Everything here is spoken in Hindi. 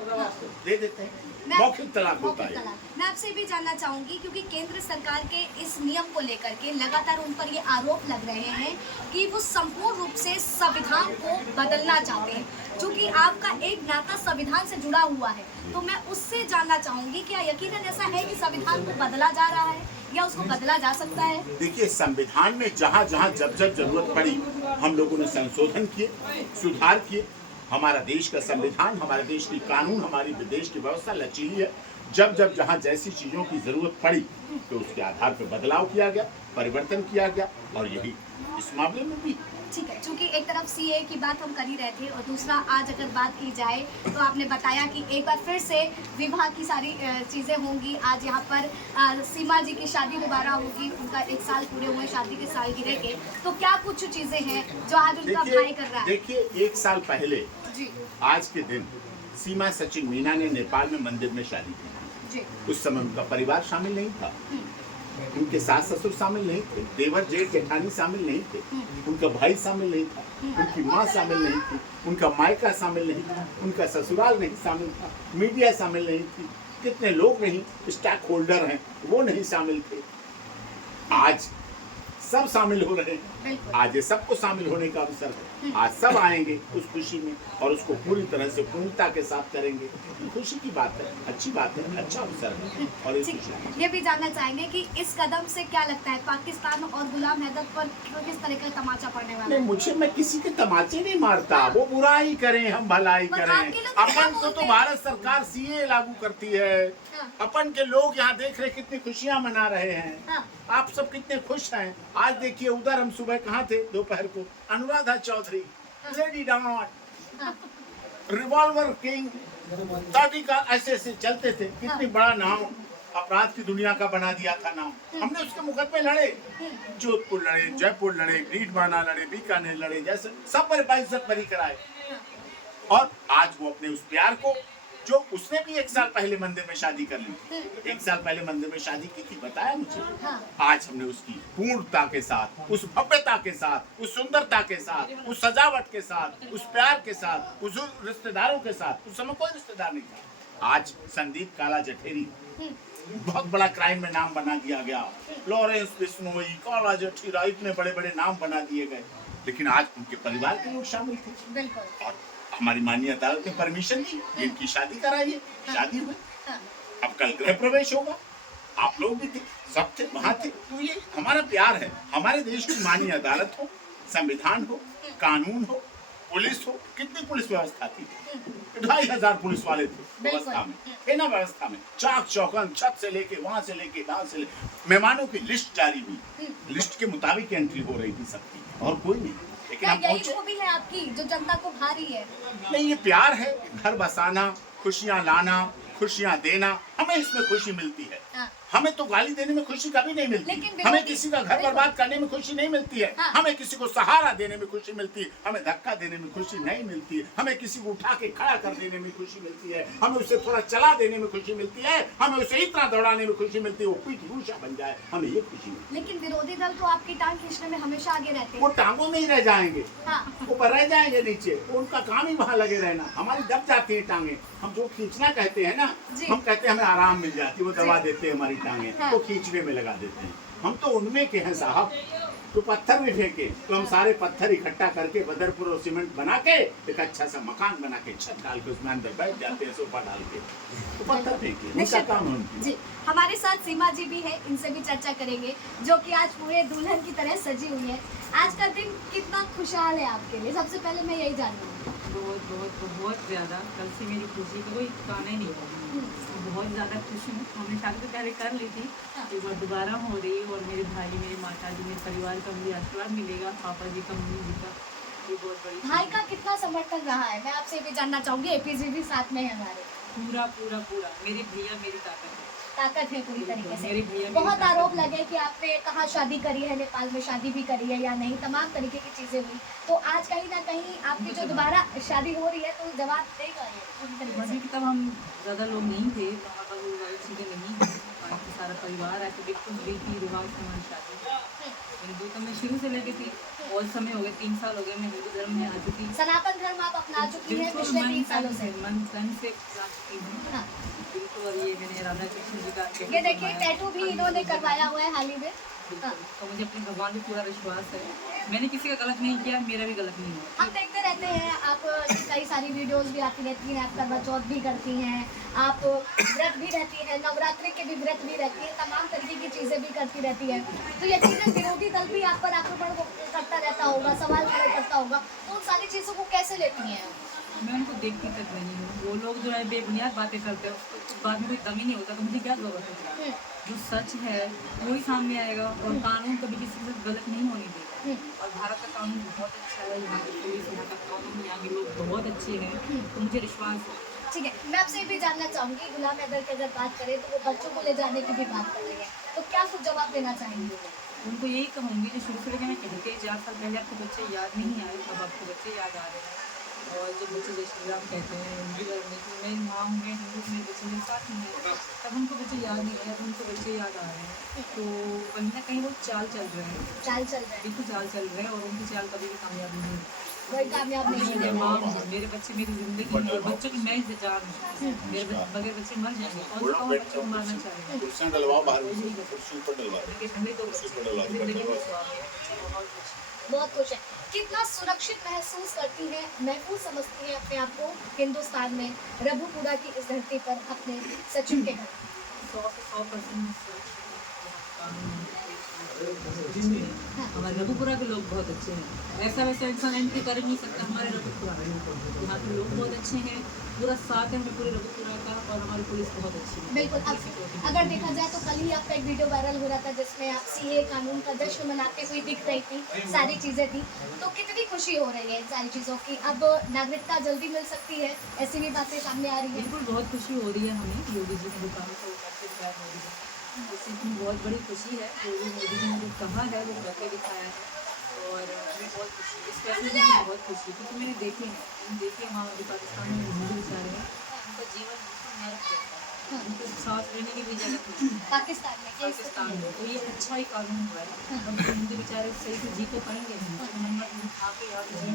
दे देते हैं, मौखिक तलाक होता है। मैं आपसे भी जानना चाहूंगी, क्योंकि केंद्र सरकार के इस नियम को लेकर के लगातार उन पर ये आरोप लग रहे हैं कि वो संपूर्ण रूप से संविधान को बदलना चाहते हैं। क्योंकि आपका एक नाता संविधान से जुड़ा हुआ है, तो मैं उससे जानना चाहूंगी क्या यकीनन ऐसा है कि संविधान को बदला जा रहा है या उसको बदला जा सकता है? देखिए, संविधान में जहाँ जहाँ जब जब जरूरत पड़ी हम लोगों ने संशोधन किए, सुधार किए। हमारा देश का संविधान, हमारे देश की कानून, हमारी देश की व्यवस्था लचीली है। जब जब जहाँ जैसी चीज़ों की ज़रूरत पड़ी तो उसके आधार पर बदलाव किया गया, परिवर्तन किया गया, और यही इस मामले में भी। ठीक है, क्योंकि एक तरफ सीए की बात हम कर ही रहे थे और दूसरा आज अगर बात की जाए तो आपने बताया कि एक बार फिर से विवाह की सारी चीज़ें होंगी। आज यहाँ पर सीमा जी की शादी दोबारा होगी, उनका 1 साल पूरे हुए शादी के सालगिरह के। तो क्या कुछ चीज़ें हैं जो आज उनका भाई कर रहा है? देखिए, 1 साल पहले जी आज के दिन सीमा सचिन मीना ने नेपाल में मंदिर में शादी की। जी। उस समय उनका परिवार शामिल नहीं था, उनके सास ससुर शामिल नहीं थे, देवर जेठ जेठानी शामिल नहीं थे, उनका भाई शामिल नहीं था, उनकी माँ शामिल नहीं थी, उनका मायका शामिल नहीं था, उनका ससुराल नहीं शामिल था, मीडिया शामिल नहीं थी, कितने लोग नहीं स्टॉक होल्डर हैं वो नहीं शामिल थे। आज सब शामिल हो रहे हैं, आज ये सबको शामिल होने का अवसर है। आज सब आएंगे उस खुशी में और उसको पूरी तरह से पूर्णता के साथ करेंगे। खुशी की बात है, अच्छी बात है, अच्छा अवसर है। और ये भी जानना चाहेंगे कि इस कदम से क्या लगता है, पाकिस्तान और गुलाम हैदर पर किस तरह का तमाचा पड़ने वाला है? मुझे, मैं किसी के तमाचे नहीं मारता, वो बुराई करें हम भलाई करें। अपन को तो भारत सरकार सीए लागू करती है। अपन के लोग यहाँ देख रहे कितनी खुशियाँ मना रहे हैं, आप सब कितने खुश हैं। आज देखिए उधर हम सुबह कहाँ थे, दोपहर को Anuradha Chaudhary, lady don, revolver king, दादी का ऐसे ऐसे चलते थे। कितनी बड़ा नाम अपराध की दुनिया का बना दिया था नाम। हमने उसके मुकदमे लड़े, जोधपुर लड़े, जयपुर लड़े, रीडमाना लड़े, बीकानेर लड़े, जैसे सब पर बाइज्जत बरी कराए। और आज वो अपने उस प्यार को, जो उसने भी 1 साल पहले मंदिर में शादी कर ली थी, 1 साल पहले मंदिर में शादी की थी, बताया मुझे। आज हमने उसकी पूर्णता के साथ, उस भव्यता के साथ, उस सुंदरता के साथ, उस सजावट के साथ, उस प्यार के साथ, उस रिश्तेदारों के साथ, उस समय कोई रिश्तेदार नहीं था। आज संदीप काला जठेरी बहुत बड़ा क्राइम में नाम बना दिया गया, लॉरेंस बिश्नोई, काला जठेरा, इतने बड़े बड़े नाम बना दिए गए, लेकिन आज उनके परिवार के लोग शामिल थे। और हमारी माननीय अदालत ने परमिशन दी, इनकी शादी कराइए, शादी हुई। अब कल गृह प्रवेश होगा, आप लोग भी थे, सब थे, वहां थे। तो ये हमारा प्यार है। हमारे देश की माननीय अदालत हो, संविधान हो, कानून हो, पुलिस हो। कितनी पुलिस व्यवस्था थी, 2500 पुलिस वाले थे व्यवस्था में, है ना, व्यवस्था में चाक चौकन, छत से लेके वहां से लेके वहां से मेहमानों की लिस्ट जारी हुई, लिस्ट के मुताबिक एंट्री हो रही थी सबकी, और कोई नहीं। लेकिन हम यही खूबी है आपकी जो जनता को भा रही है? नहीं, ये प्यार है। घर बसाना, खुशियाँ लाना, खुशियाँ देना, हमें इसमें खुशी मिलती है। हमें तो गाली देने में खुशी कभी नहीं मिलती, हमें किसी का घर बर्बाद करने में खुशी नहीं मिलती है, हमें किसी को सहारा देने में खुशी मिलती है, हमें धक्का देने में खुशी नहीं मिलती है, हमें किसी को उठा के खड़ा कर देने में खुशी मिलती है, हमें उसे थोड़ा चला देने में खुशी मिलती है, हमें उसे इतना दौड़ाने में खुशी मिलती है वो पीठ भूषा बन जाए, हमें ये खुशी मिलती है। लेकिन विरोधी दल तो आपकी टांग खींचने में हमेशा आगे रहते हैं। वो टांगों में ही रह जाएंगे, वो रह जाएंगे नीचे, उनका काम ही वहाँ लगे रहना। हमारी दब जाती है टांगे, हम जो खींचना कहते हैं ना, हम कहते हैं हमें आराम मिल जाती है, वो दबा देते हैं हमारी टांगे, वो खींचने में लगा देते हैं। हम तो उनमें के हैं साहब। तो पत्थर भी फेंके तो हम सारे पत्थर इकट्ठा करके बदरपुर और सीमेंट बना के एक अच्छा सा मकान बना के छत डाल के उसमें अंदर बैठ जाते हैं, सोफा डाल के, तो पत्थर फेंके, उनका काम है उनकी। जी, हमारे साथ सीमा जी भी है, इनसे भी चर्चा करेंगे, जो कि आज पूरे दुल्हन की तरह सजी हुई है। आज का दिन कितना खुशहाल है आपके लिए, सबसे पहले मैं यही जानूंगी। बहुत बहुत बहुत ज़्यादा, कल से मेरी खुशी का कोई ठिकाना ही नहीं होगा। बहुत ज़्यादा खुश हूँ। हमने शादी तो पहले कर ली थी, एक बार दोबारा हो रही है, और मेरे भाई, मेरी माता जी, मेरे परिवार का मुझे आशीर्वाद मिलेगा, पापा जी का, मम्मी जी का, ये बहुत बड़ी। भाई का कितना समर्थन रहा है, मैं आपसे भी जानना चाहूँगी। एपीजी भी साथ में है हमारे। पूरा पूरा पूरा, मेरे भैया मेरी ताकत है पूरी तरीके से। मेरे भैया बहुत आरोप लगे कि आपने कहाँ शादी करी है, नेपाल में शादी भी करी है या नहीं, तमाम तरीके की चीजें हुई। तो आज कहीं ना कहीं आपकी जो दोबारा शादी हो रही है तो जवाब देगा ये पूरी तरीके से। तब हम ज़्यादा लोग नहीं थे, तो मतलब चीज़ें नहीं, बाकी सारा परिवार है, तो बिल्कुल रीति रिवाज से हमारी शादी। हिंदू तो मैं शुरू से लेके थी, और समय हो गए 3 साल हो गए मैं हिंदू धर्म में आ चुकी। सनातन धर्म आप अपना चुकी हैं बिल्कुल पिछले 3 सालों से। मन तन से जा चुकी हूँ। हाँ। बिल्कुल, और ये मैंने राधा कृष्ण जी का ये देखिए टैटू भी इन्होंने करवाया हुआ है हाल ही में। हाँ। तो मुझे अपने भगवान पे पूरा विश्वास है, मैंने किसी का गलत नहीं किया, मेरा भी गलत नहीं हुआ। हम देखते रहते हैं आप कई सारी वीडियोस भी आती रहती हैं, आप करवा चौथ भी करती हैं, आप व्रत भी रहती हैं, नवरात्रि के भी व्रत भी रहती है, तमाम तरीके की चीज़ें भी करती रहती है। तो यकीनन विरोधी दल भी आप पर आक्रमण करता रहता होगा, सवाल खड़े करता होगा, तो उन सारी चीज़ों को कैसे लेती हैं? मैं उनको देखती तक नहीं हूँ। वो लोग जो है बेबुनियाद बातें करते हैं, उसके बाद में कोई दम ही नहीं होता, तो मुझे क्या जरूरत है? जो सच है वही सामने आएगा, और कानून कभी किसी से गलत नहीं होने देगा। और भारत का कानून बहुत अच्छा है, यहाँ की पुलिस, यहाँ का कानून, यहाँ के लोग बहुत अच्छे हैं, तो मुझे विश्वास है। ठीक है, मैं आपसे ये भी जानना चाहूँगी, गुलाम हैदर की अगर बात करें तो वो बच्चों को ले जाने की भी बात कर रही है, तो क्या कुछ जवाब देना चाहेंगे? उनको यही कहूँगी जो शुरू से लेकर मैं कहते 4 साल पहले आपको बच्चे याद नहीं आए, अब आपको बच्चे याद आ रहे हैं। और जो बच्चे जय श्री राम कहते हैं हिंदू धर्म में, कि मैं माँ हूँ, मैं हिंदू, मेरे बच्चे मेरे साथ ही हैं, तब उनको बच्चे याद नहीं आए, अब उनको बच्चे याद आ रहे हैं। तो कहीं ना कहीं वो चाल चल रहे हैं, बिल्कुल चाल चल रहे हैं, और उनकी चाल कभी भी कामयाब नहीं है। वही कामयाब नहीं मैं है। माँ हूँ, मेरे बच्चे मेरी जिंदगी है, और बच्चों की मैं जान हूँ, मेरे बगैर बच्चे मर जाएंगे, कौन सा बच्चे को मारना चाहेगा? कुर्सियां डलवाओ बाहर में, कुर्सी ऊपर डलवा दो। देखिए, हमने 2 बच्चे जिंदगी में स्वामी है, बहुत कुछ। बहुत खुश है। कितना सुरक्षित महसूस करती हैं, महफूज समझती हैं अपने आप को हिंदुस्तान में, रघुपुरा की इस धरती पर अपने सचिन के घर? 100 से 100% हमारे रघुपुरा के लोग बहुत अच्छे हैं, ऐसा वैसा इंसान एंट्री कर ही नहीं सकता हमारे रघुपुरा में। यहाँ के लोग बहुत अच्छे हैं, पूरा साथ है हमें पूरे रघुपुरा का, और हमारी पुलिस बहुत अच्छी है। बिल्कुल। अब अगर देखा जाए तो कल ही आपका एक वीडियो वायरल हो रहा था जिसमें आप सीए कानून का जश्न मनाते हुए दिख रही थी, सारी चीज़ें थी, तो कितनी खुशी हो रही है इन सारी चीज़ों की? अब नागरिकता जल्दी मिल सकती है, ऐसी भी बातें सामने आ रही है। बिल्कुल, बहुत खुशी हो रही है हमें, योगी जी की दुकान को करके दिखाया मोदी जी, इससे इतनी बहुत बड़ी खुशी है। योगी मोदी जी ने जो कहा है वो करके दिखाया है, और हमें बहुत खुशी, इस फैसले में भी बहुत खुशी, क्योंकि मैंने देखे वहाँ पाकिस्तान में हिंदू बेचारे हैं, उनका जीवन बिल्कुल नरक जैसा है, उनको सांस लेने की भी जगह नहीं है पाकिस्तान में। तो ये अच्छा ही कानून हुआ है, हम हिंदू बेचारे सही से जी तो पाएंगे नहीं, तो नंबर खा के आप जी